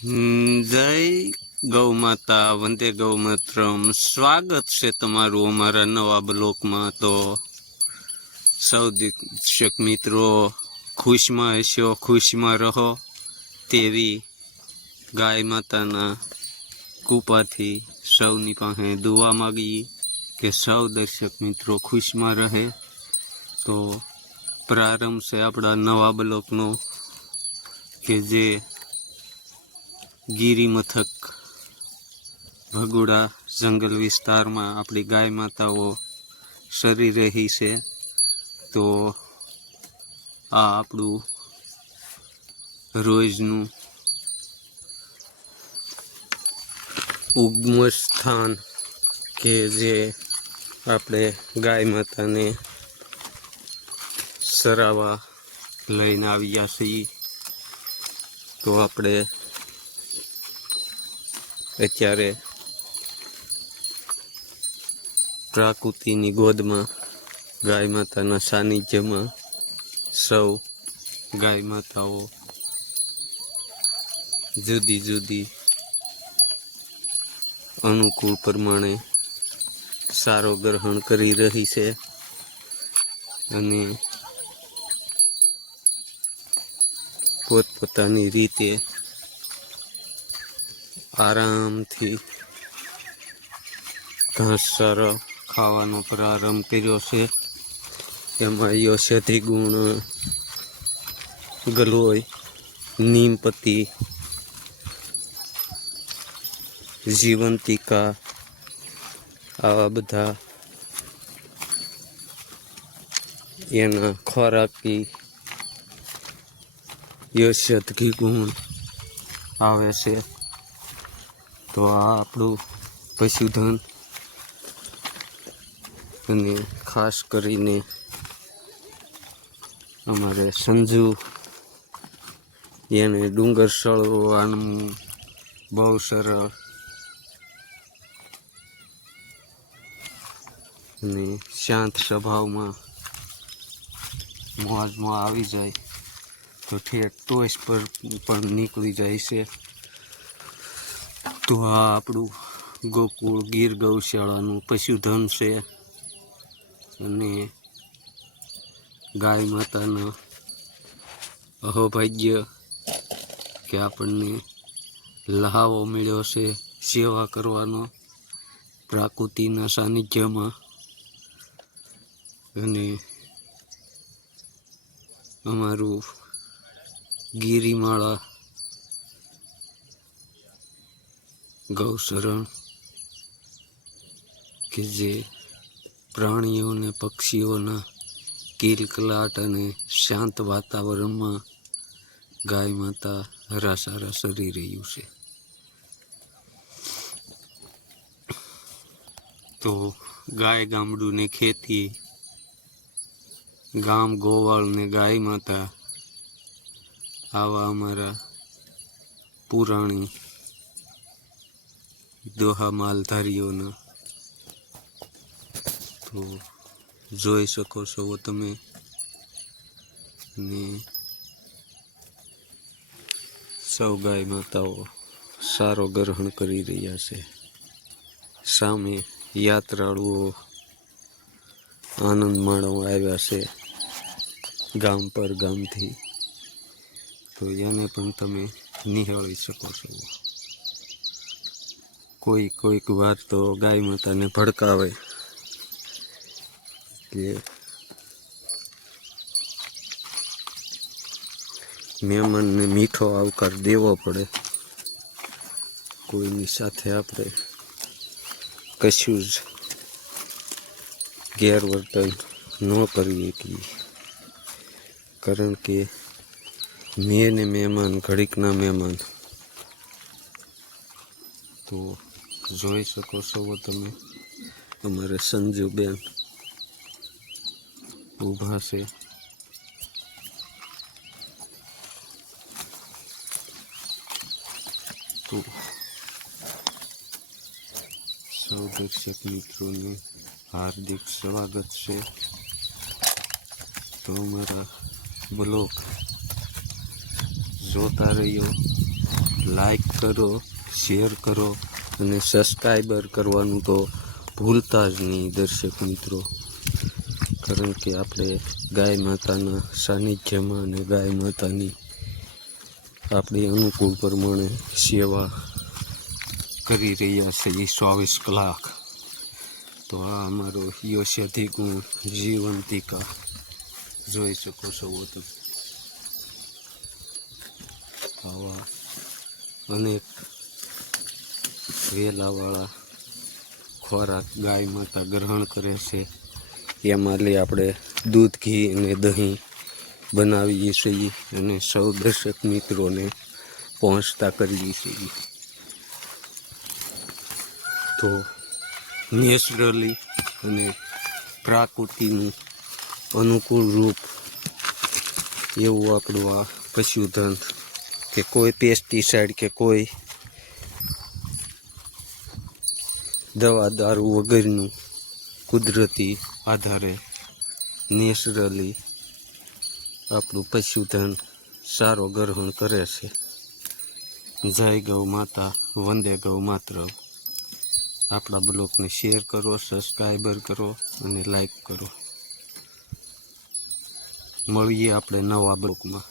જય ગૌ માતા, વંદે ગૌ માતરમ. સ્વાગત છે તમારું અમારા નવા બ્લોકમાં. તો સૌ દીક્ષક મિત્રો, ખુશમાં હશો, ખુશમાં રહો તેવી ગાય માતાના કૃપાથી સૌની પાસે દુવા માગીએ કે સૌ દર્શક મિત્રો ખુશમાં રહે. તો પ્રારંભ છે આપણા નવા બ્લોકનો, કે જે ગીરી મથક ભગોડા જંગલ વિસ્તારમાં આપણી ગાય માતાઓ સરી રહી છે, તો આ આપણું રોજનું ઉગમ સ્થાન કે જે આપણે ગાય માતાને સરાવા લઈને આવ્યા છીએ, તો આપણે અત્યારે પ્રાકૃતિની ગોદમાં, ગાય માતાના સાનિધ્યમાં સૌ ગાય માતાઓ જુદી જુદી અનુકૂળ પ્રમાણે સારો ગ્રહણ કરી રહી છે અને પોતપોતાની રીતે આરામથી ઘાસચારો ખાવાનો પ્રારંભ કર્યો છે. એમાં ઔષધિ ગુણ, ગલોય નીમપત્તી જીવંતિકા આવા બધા એના ખોરાકી ઔષધિ ગુણ આવે છે. તો આ આપણું પશુધન અને ખાસ કરીને અમારે સંજુ, એને ડુંગર સળવાનું બહુ સરળ અને શાંત સ્વભાવમાં મોજમાં આવી જાય તો ઠેર ટોચ પર પણ નીકળી જાય છે. તો આ આપણું ગોકુળ, ગીર, ગૌશાળાનું પશુધન છે. અને ગાય માતાના અહોભાગ્ય કે આપણને લહાવો મળ્યો છે સેવા કરવાનો પ્રાકૃતિના સાનિધ્યમાં. અને અમારું ગિરિમાળા ગૌશરણ કે જે પ્રાણીઓ અને પક્ષીઓના કિલકલાટ અને શાંત વાતાવરણમાં ગાય માતા હરાસારા સરી રહ્યું છે. તો ગાય ગામડું ને ખેતી, ગામ ગોવાળ ને ગાય માતા, આવા અમારા પુરાણી દોહા માલધારીઓના તો જોઈ શકો છો તમે. ને સૌ ગાય માતાઓ સારો ગ્રહણ કરી રહ્યા છે. સામે યાત્રાળુઓ આનંદ માણવા આવ્યા છે ગામ પર ગામથી. તો એને પણ તમે નિહાળી શકો છો. કોઈ કોઈક વાર તો ગાય માતાને ભડકાવે. કે મહેમાનને મીઠો આવકાર દેવો પડે. કોઈની સાથે આપણે કશું જ ગેરવર્તન ન કરીએ કે કારણ કે મેં ને મહેમાન ઘડીકના મહેમાન. તો જોઈ શકો છો તમે. અમારે સંજુબેન ઊભા છે. તો સૌ દર્શક મિત્રોને હાર્દિક સ્વાગત છે. તો અમારા બ્લોગ જોતા રહ્યો લાઈક કરો, શેર કરો. અને સબસ્ક્રાઈબર કરવાનું તો ભૂલતા જ નહીં દર્શક મિત્રો. કારણ કે આપણે ગાય માતાના સાનિધ્યમાં અને ગાય માતાની આપણી અનુકૂળ પ્રમાણે સેવા કરી રહ્યા છીએ ચોવીસ કલાક. તો આ અમારો યશથી ગુણ જીવંતિકા. જોઈ શકો છો તમે. આવા અનેક વેલાવાળા ખોરાક ગાય માતા ગ્રહણ કરે છે. એમાં લઈ આપણે દૂધ, ઘી અને દહીં બનાવીએ છીએ અને સૌ દર્શક મિત્રોને પહોંચતા કરીએ છીએ. તો નેચરલી અને પ્રાકૃતિનું અનુકૂળ રૂપ એવું આપણું આ પશુધન કે કોઈ પેસ્ટિસાઇડ કે કોઈ દવા દારૂ વગરનું કુદરતી આધારે નેચરલી આપણું પશુધન સારો ગ્રહણ કરે છે. જય ગૌ માતા, વંદે ગૌ માત્ર. આપણા બ્લોગને શેર કરો સબસ્ક્રાઈબર કરો અને લાઈક કરો. મળીએ આપણે નવા બ્લોગમાં.